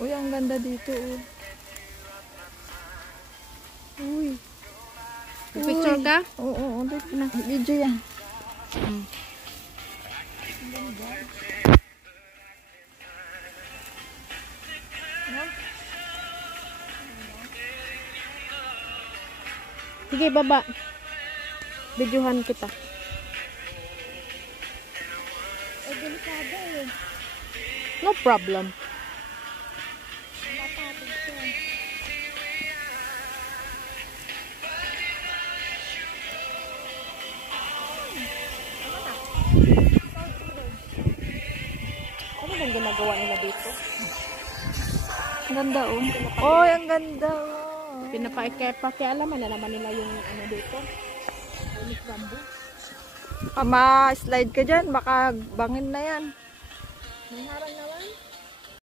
Uy, ang ganda dito. Uy. Picture ka? Oo, video yan. Sige, baba. Videohan kita. Delikado eh. No problem. Mapatid ko. Ano bang ginagawa nila dito? Ang ganda oh. Oh, ang ganda oh. Pinapakialaman na naman nila yung ano dito. Ulit bamboo. Ma-slide ka dyan, baka bangin na yan. May harang naman.